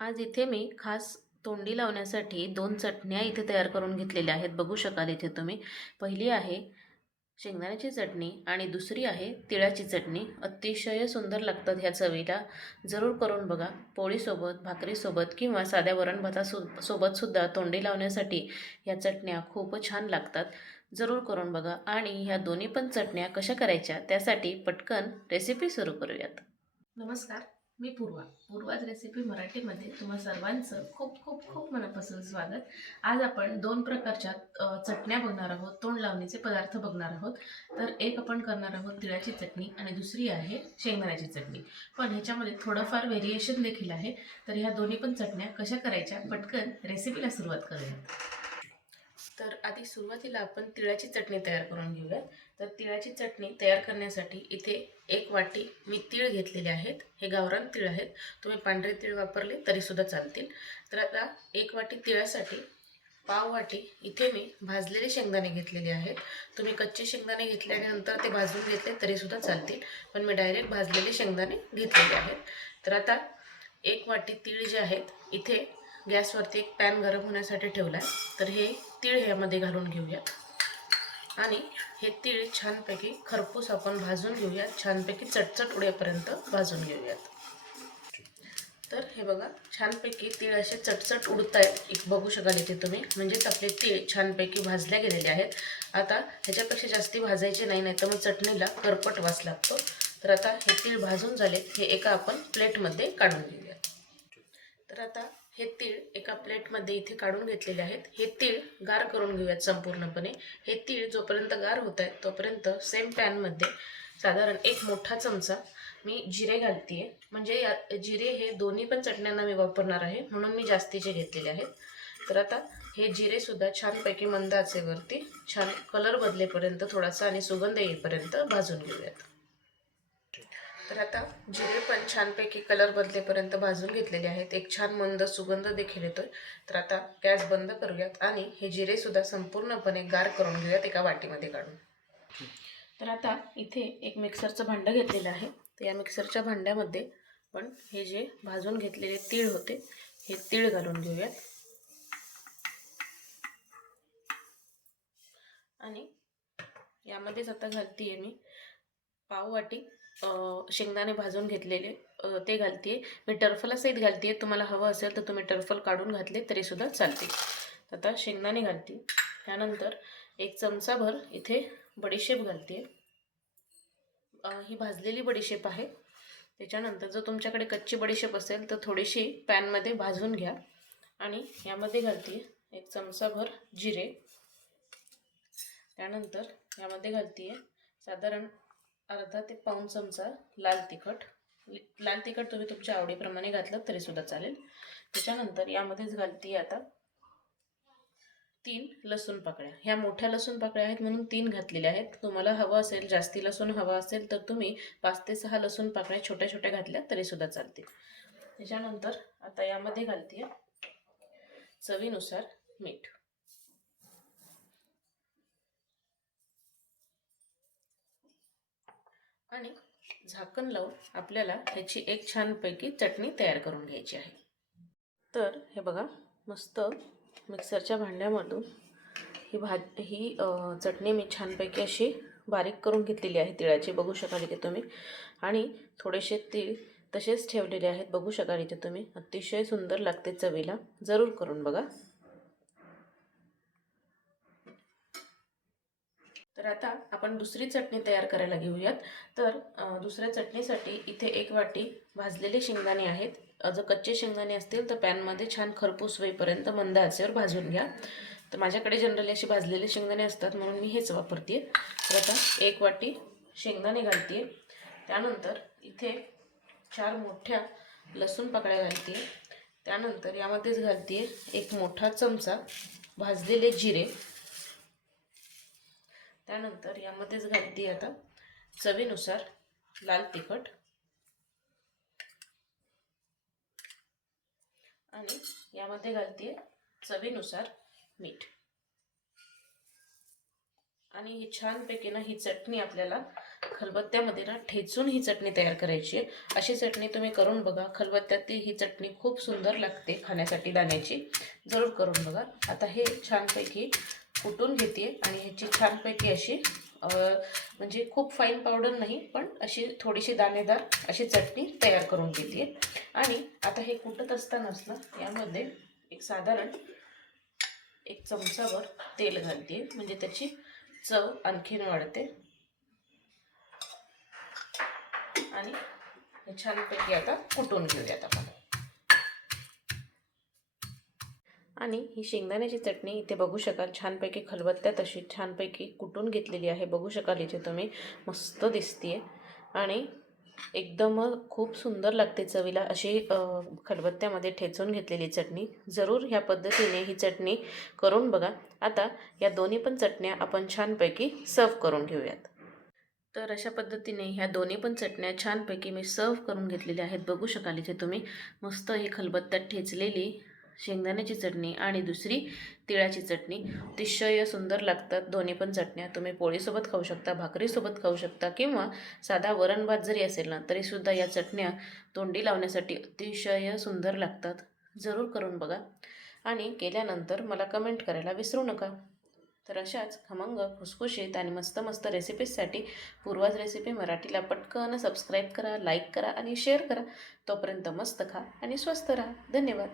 आज इथे मी खास तोंडी लावण्यासाठी दोन चटण्या इथे तयार करून घेतलेल्या आहेत. बघू शकाल इथे तुम्ही. पहिली आहे शेंगदाण्याची चटणी आणि दुसरी आहे तिळाची चटणी. अतिशय सुंदर लागतात ह्या चवीला. जरूर करून बघा. पोळीसोबत भाकरीसोबत किंवा साध्या वरण भातासो सोबतसुद्धा तोंडी लावण्यासाठी ह्या चटण्या खूप छान लागतात. जरूर करून बघा. आणि ह्या दोन्ही पण चटण्या कशा करायच्या त्यासाठी पटकन रेसिपी सुरू करूयात. नमस्कार. मी पूर्वा. पूर्वाज रेसिपी मराठीमध्ये तुम्हा सर्वांचं खूप खूप खूप मनापासून स्वागत. आज आपण दोन प्रकारच्या चटण्या बघणार आहोत. तोंड लावणीचे पदार्थ बघणार आहोत. तर एक आपण करणार आहोत तिळाची चटणी आणि दुसरी आहे शेंगदाण्याची चटणी. पण ह्याच्यामध्ये थोडंफार व्हेरिएशन देखील आहे. तर ह्या दोन्ही पण चटण्या कशा करायच्या? पटकन रेसिपीला सुरुवात करूया. तर आधी सुरुवातीला आपण तिळाची चटणी तयार करून घेऊयात. तर तिळाची चटणी तयार करण्यासाठी इथे एक वाटी मी तीळ घेतलेले आहेत. हे गावरान तीळ आहेत. तुम्ही पांढरे तीळ वापरले तरीसुद्धा चालतील. तर आता एक वाटी तिळासाठी पाव वाटी इथे मी भाजलेले शेंगदाणे घेतलेले आहेत. तुम्ही कच्चे शेंगदाणे घेतल्यानंतर ते भाजून घेतले तरीसुद्धा चालतील. पण मी डायरेक्ट भाजलेले शेंगदाणे घेतलेले आहेत. तर आता एक वाटी तीळ जे आहेत इथे गॅसवरती एक पॅन गरम होण्यासाठी ठेवला आहे तर हे तीळ ह्यामध्ये घालून घेऊयात. आणि हे तीळ छानपैकी खरपूस आपण भाजून घेऊयात. छानपैकी चटचट उड्यापर्यंत भाजून घेऊयात. तर हे बघा छानपैकी तीळ असे चटचट उडत आहेत एक बघू शकाल इथे तुम्ही. म्हणजेच आपले तीळ छानपैकी भाजल्या गेलेले आहेत. आता ह्याच्यापेक्षा जास्ती भाजायचे नाही नाही तर मग चटणीला करपट वास लागतो. तर आता हे तीळ भाजून झाले. हे एका आपण प्लेटमध्ये काढून घेऊयात. तर आता हे तीळ एका प्लेटमध्ये इथे काढून घेतलेले आहेत. हे तीळ गार करून घेऊयात संपूर्णपणे. हे तीळ जोपर्यंत गार होत आहेत तोपर्यंत सेम पॅनमध्ये साधारण एक मोठा चमचा मी जिरे घालते म्हणजे या जिरे हे दोन्ही पण चटण्यांना मी वापरणार आहे. म्हणून मी जास्तीचे घेतलेले आहेत. तर आता हे जिरेसुद्धा छानपैकी मंद आचेवरती छान कलर बदलेपर्यंत थोडासा आणि सुगंध येईपर्यंत भाजून घेऊयात. तर आता जिरे पण छानपैकी कलर बदलेपर्यंत भाजून घेतलेले आहेत. एक छान मंद सुगंध देखील येतोय. तर आता गॅस बंद करूयात आणि हे जिरे सुद्धा संपूर्णपणे गार करून घेऊयात एका वाटीमध्ये काढून. तर आता इथे एक मिक्सरचं भांडं घेतलेलं आहे. तर या मिक्सरच्या भांड्यामध्ये पण हे जे भाजून घेतलेले तीळ होते हे तीळ घालून घेऊयात. आणि यामध्येच आता घालतीये मी पाववाटी शेंगदाणे भाजून घेतलेले ते घालते मी टर्फलासहित घालते तुम्हाला हवं असेल तर तुम्ही टर्फल काढून घातले तरीसुद्धा चालते आता शेंगदाणे घालते. त्यानंतर एक चमचाभर इथे बडीशेप घालते ही भाजलेली बडीशेप आहे. त्याच्यानंतर जर तुमच्याकडे कच्ची बडीशेप असेल तर थोडीशी पॅनमध्ये भाजून घ्या. आणि यामध्ये घालते एक चमचाभर जिरे. त्यानंतर यामध्ये घालते साधारण अर्धा ते पाऊण चमचा लाल तिखट. लि- लाल तिखट तुम्ही तुमच्या आवडीप्रमाणे घातलं तरीसुद्धा चालेल. त्याच्यानंतर यामध्येच घालते आता तीन लसूण पाकळ्या. ह्या मोठ्या लसूण पाकळ्या आहेत म्हणून तीन घातलेल्या आहेत. तुम्हाला हवं असेल जास्ती लसूण हवा असेल तर तुम्ही पाच ते सहा लसूण पाकळ्या छोट्या छोट्या घातल्या तरीसुद्धा चालतील. त्याच्यानंतर आता यामध्ये घालते चवीनुसार मीठ. आणि झाकण लावून आपल्याला ह्याची एक छानपैकी चटणी तयार करून घ्यायची आहे. तर हे बघा मस्त मिक्सरच्या भांड्यामधून ही भाज ही चटणी मी छानपैकी अशी बारीक करून घेतलेली आहे. तिळाची बघू शकाल की तुम्ही. आणि थोडेसे तीळ तसेच ठेवलेले आहेत. बघू शकाल इथे तुम्ही. अतिशय सुंदर लागते चवीला. जरूर करून बघा. तर आता आपण दुसरी चटणी तयार करायला घेऊयात. तर दुसऱ्या चटणीसाठी इथे एक वाटी भाजलेले शेंगदाणे आहेत. जर कच्चे शेंगदाणे असतील तर पॅनमध्ये छान खरपूस होईपर्यंत मंद आचेवर भाजून घ्या. तर माझ्याकडे जनरली असे भाजलेले शेंगदाणे असतात म्हणून मी हेच वापरते तर आता एक वाटी शेंगदाणे घालते त्यानंतर इथे चार मोठ्या लसूण पाकळ्या घालते त्यानंतर यामध्येच घालते एक मोठा चमचा भाजलेले जिरे. त्यानंतर यामध्येच घालते आता चवीनुसार लाल तिखट. आणि यामध्ये घालते चवीनुसार मीठ. आणि ही छानपैकी ना ही चटणी आपल्याला खलबत्त्यामध्ये ना ठेचून ही चटणी तयार करायची आहे. अशी चटणी तुम्ही करून बघा. खलबत्त्यातील ही चटणी खूप सुंदर लागते खाण्यासाठी दाण्याची. जरूर करून बघा. आता हे छानपैकी कुटून घेते आणि ह्याची छानपैकी अशी म्हणजे खूप फाईन पावडर नाही पण अशी थोडीशी दाणेदार अशी चटणी तयार करून घेते. आणि आता हे कुटत असतानाच ना यामध्ये एक साधारण एक चमचावर तेल घालते म्हणजे त्याची चव आणखीन वाढते. आणि छानपैकी आता कुटून घेऊयात आपण. आणि ही शेंगदाण्याची चटणी इथे बघू शकाल. छानपैकी खलबत्त्यात अशी छानपैकी कुटून घेतलेली आहे. बघू शकाल इथे तुम्ही. मस्त दिसते आणि एकदम खूप सुंदर लागते चवीला अशी खलबत्त्यामध्ये ठेचून घेतलेली चटणी. जरूर ह्या पद्धतीने ही चटणी करून बघा. आता या दोन्ही पण चटण्या आपण छानपैकी सर्व करून घेऊयात. तर अशा पद्धतीने ह्या दोन्ही पण चटण्या छानपैकी मी सर्व करून घेतलेल्या आहेत. बघू शकाल इथे तुम्ही. मस्त ही खलबत्त्यात ठेचलेली शेंगदाण्याची चटणी आणि दुसरी तिळाची चटणी. अतिशय सुंदर लागतात. दोन्ही पण चटण्या तुम्ही पोळीसोबत खाऊ शकता भाकरीसोबत खाऊ शकता किंवा साधा वरण भात जरी असेल ना तरीसुद्धा या चटण्या तोंडी लावण्यासाठी अतिशय सुंदर लागतात. जरूर करून बघा. आणि केल्यानंतर मला कमेंट करायला विसरू नका. तर अशाच खमंग खुसखुशीत आणि मस्त मस्त रेसिपीजसाठी पूर्वाज रेसिपी मराठीला पटकन सबस्क्राईब करा लाईक करा आणि शेअर करा. तोपर्यंत मस्त खा आणि स्वस्त राहा. धन्यवाद.